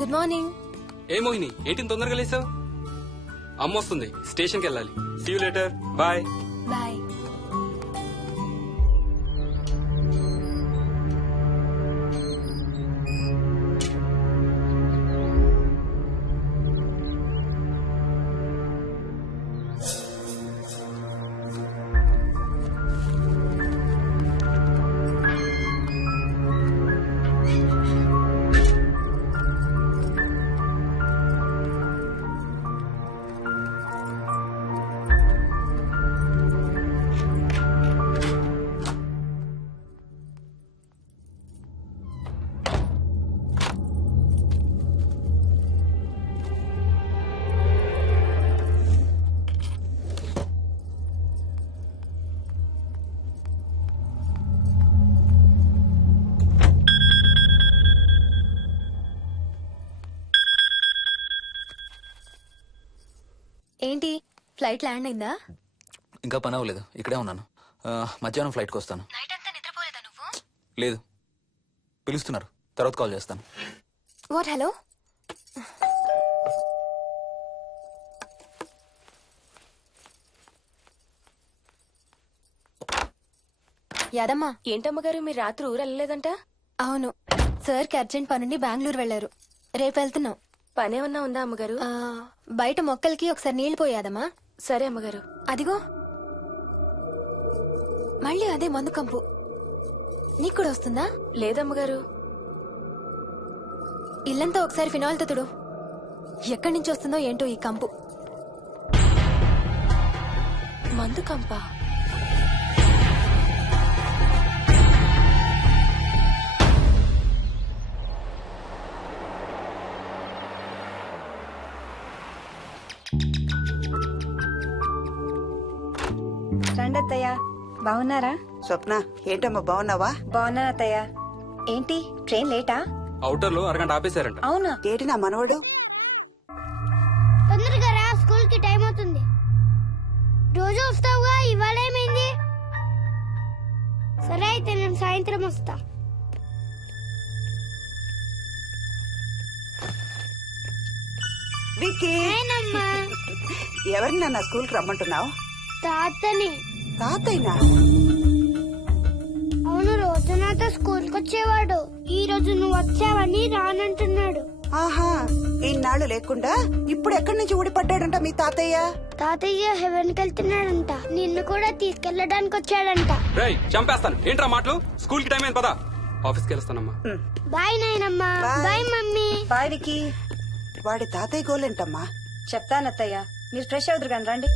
Good morning. ఏ మోహిని ఏంటి తొందరగా లేసావు? అమ్మ వస్తుంది, స్టేషన్కి వెళ్ళాలి. See you later, bye. Bye. ఏంటి ఫ్లైట్ ల్యాండ్ అయిందా? ఇంకా పని అవ్వలేదు, ఇక్కడే ఉన్నాను. మధ్యాహ్నం ఫ్లైట్కి వస్తాను. నైట్ అంతా నిద్రపోలేదా నువ్వు? లేదు, పిలుస్తున్నారు, తర్వాత కాల్ చేస్తాను. వాట్? హలో. యాదమ్మా. ఏంటమ్మగారు మీరు రాత్రి ఊరు వెళ్ళలేదంట? అవును, సార్కి అర్జెంట్ పనుండి బెంగళూరు వెళ్లారు. రేపు వెళ్తున్నాం. పనేమన్నా ఉందా అమ్మగారు? బయట మొక్కలకి ఒకసారి నీళ్లు పోయాదమ్మా. సరే అమ్మగారు. అదిగో మళ్ళీ అదే మందు కంపు. నీకు కూడా వస్తుందా? లేదమ్మగారు. ఇల్లంతా ఒకసారి ఫినాయిల్తో తుడు. ఎక్కడి నుంచి వస్తుందో ఏంటో ఈ కంపు. మందు కంపా? రండి అత్తయ్య, బాగున్నారా? స్వప్న, ఏంటమ్మా బాగున్నావా? బాగున్నాను అత్తయ్య. ఏంటి ట్రైన్ లేటా? అవుటర్ లో అరగంట ఆపేశారంట. అవునా? ఏంటి నా మనవడు? తొందరగా రా, స్కూల్ కి టైం అవుతుంది. రోజు వస్తావుగా, ఇవాళ ఏమైంది? సరే అయితే నేను సాయంత్రం వస్తా. విక్కీ, నేనమ్మా. ఎవరిని నా స్కూల్ కి రమ్మంటున్నావు? తాతని. తాతయ్యనా? అవును, రోజు నాతో స్కూల్ కి వచ్చేవాడు. ఈ రోజు నువ్వు వచ్చావని రానంటున్నాడు. ఆహా, ఇన్నాళ్ళు లేకుండా ఇప్పుడు ఎక్కడి నుంచి ఊడిపడ్డాడంట మీ తాతయ్య? తాతయ్య హెవెన్ కి వెళ్తున్నాడంట. నిన్ను కూడా తీసుకెళ్లడానికి వచ్చాడంట. రేయ్ చంపేస్తాను, ఏంట్రా మాటలు? స్కూల్ కి టైం అయింది, పదా. ఆఫీస్కి వెళ్తానమ్మా. బాయ్ నాయనమ్మా. Bye. Bye mummy. Bye Vicky. వాడి తాతయ్య గోలేంటమ్మా? చెప్తాను అత్తయ్య, మీరు ఫ్రెష్ అవుతురు కానీ రండి.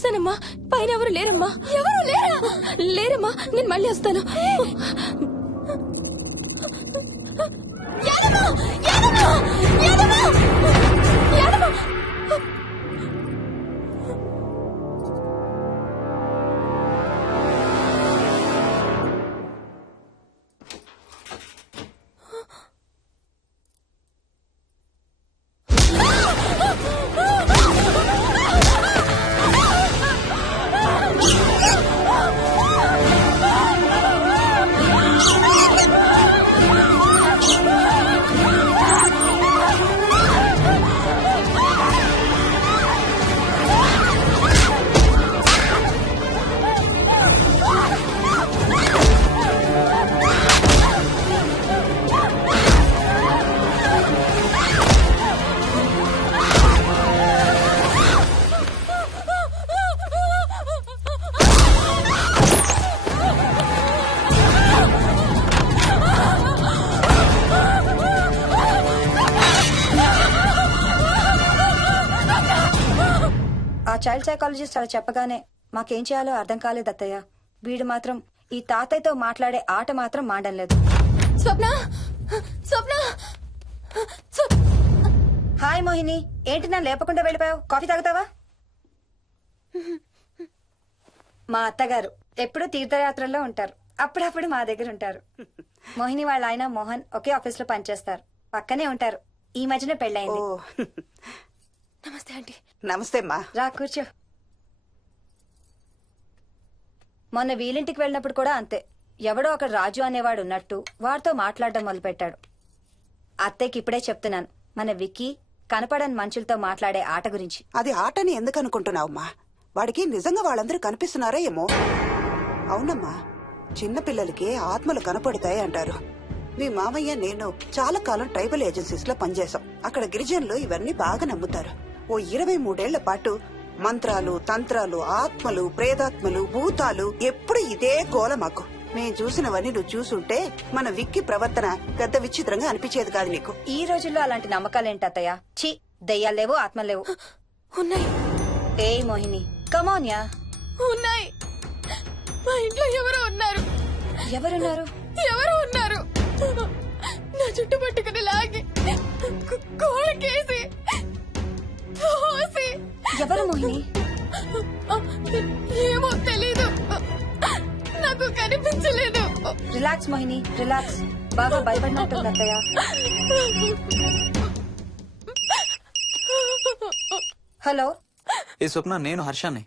చూసానమ్మా పైన ఎవరు లేరమ్మా. ఎవరు లేరా? లేరమ్మా, నేను మళ్ళీ వస్తాను. యాదమ్మ! యాదమ్మ! యాదమ్మ! యాదమ్మ! ఆ చైల్డ్ సైకాలజిస్ట్ అలా చెప్పగానే మాకేం చేయాలో అర్థం కాలేదు అత్తయ్య. వీడు మాత్రం ఈ తాతయ్యతో మాట్లాడే ఆట మాత్రం మాడడం లేదు. స్వప్న! స్వప్న! హాయ్ మోహిని, ఏంటి నన్ను లేపకుండా వెళ్ళిపోయావు? కాఫీ తాగుతావా? మా అత్తగారు ఎప్పుడు తీర్థయాత్రల్లో ఉంటారు, అప్పుడప్పుడు మా దగ్గర ఉంటారు. మోహిని వాళ్ళ ఆయన మోహన్ ఒకే ఆఫీస్ లో పనిచేస్తారు, పక్కనే ఉంటారు. ఈ మధ్యన ఓ పెళ్ళయింది. నమస్తే ఆంటీ. నమస్తే అమ్మా. రా కూర్చో. మొన్న వీలింటికి వెళ్ళినప్పుడు కూడా అంతే. ఎవడో ఒక రాజు అనేవాడు ఉన్నట్టు వాడితో మాట్లాడడం మొదలుపెట్టాడు. అత్తయ్యకి ఇప్పుడే చెప్తున్నాను, మన విక్కీ కనపడని మనుషులతో మాట్లాడే ఆట గురించి. అది ఆటని ఎందుకు అనుకుంటున్నావమ్మా? వాడికి నిజంగా వాళ్ళందరూ కనిపిస్తున్నారా ఏమో. అవునమ్మా, చిన్నపిల్లలకి ఆత్మలు కనపడతాయి అంటారు. మీ మామయ్య నేను చాలా కాలం ట్రైబల్ ఏజెన్సీస్ లో పనిచేశాం. అక్కడ గిరిజనులు ఇవన్నీ బాగా నమ్ముతారు. ఓ 23 ఏళ్ల పాటు మంత్రాలు, తంత్రాలు, ఆత్మలు, ప్రేతాత్మలు, భూతాలు, ఎప్పుడు ఇదే గోల మాకు. మేం చూసినవన్నీ నువ్వు చూసుంటే మన విక్కీ ప్రవర్తన పెద్ద విచిత్రంగా అనిపించేది కాదు నీకు. ఈ రోజుల్లో అలాంటి నమ్మకాలేంటి అత్తయ్య? ఛీ, దెయ్యాలేవు ఆత్మలేవు. ఉన్నాయి, ఏ మోహిని కమోన్యా. ఉన్నాయి. మా ఇంట్లో ఎవరో ఉన్నారు. ఎవరున్నారు? ఎవరో ఉన్నారు. నా చుట్టు పట్టుకుని లాగి కోళ్ళకేసి తోసి. ఎవరు మోహిని? ఏమో తెలీదు, నాకు కనిపించలేదు. Relax Mohini, relax. బాగా భయపడినట్టుంది అత్తయ్య. హలో. ఏ స్వప్న, నేను హర్షాన్ని.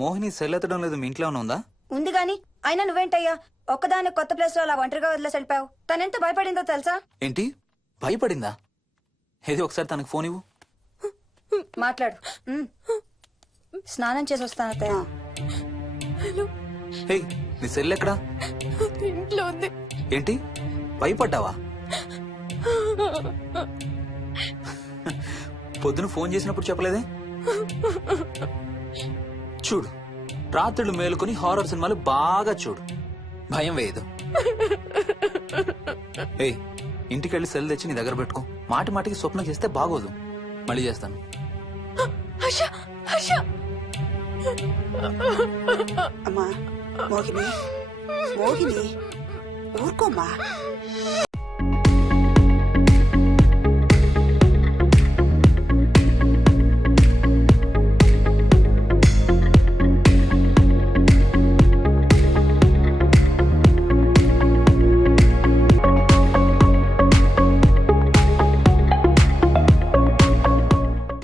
మోహిని సెల్ ఎత్తడం లేదు, మీ ఇంట్లో ఉందా? ఉంది గాని అయినా నువ్వేంటయ్యా ఒక్కదాని కొత్త ప్లేస్ లో అలా ఒంటరిగా వదిలేసి వెళ్ళిపోయావు? తనెంత భయపడిందో తెలుసా? ఏంటి, భయపడిందా? ఏది ఒకసారి తనకు ఫోన్ ఇవ్వు. మాట్లాడు. స్నానం చేసి వస్తాను అత్తయ్య. హే, నీ సెల్ ఎక్కడా? ఇంట్లో ఉంది. ఏంటి, భయపడ్డావా? పొద్దున ఫోన్ చేసినప్పుడు చెప్పలేదే? చూడు, రాత్రులు మేలుకొని హారర్ సినిమాలు బాగా చూడు, భయం వేయదు. ఏయ్, ఇంటికెళ్ళి సెల్ తెచ్చి నీ దగ్గర పెట్టుకో. మాటి మాటికి స్వప్నం చేస్తే బాగోదు. మళ్ళీ చేస్తాను. హర్ష, హర్ష. అమ్మా మోహిని, మోహిని ఊరుకోమ్మా.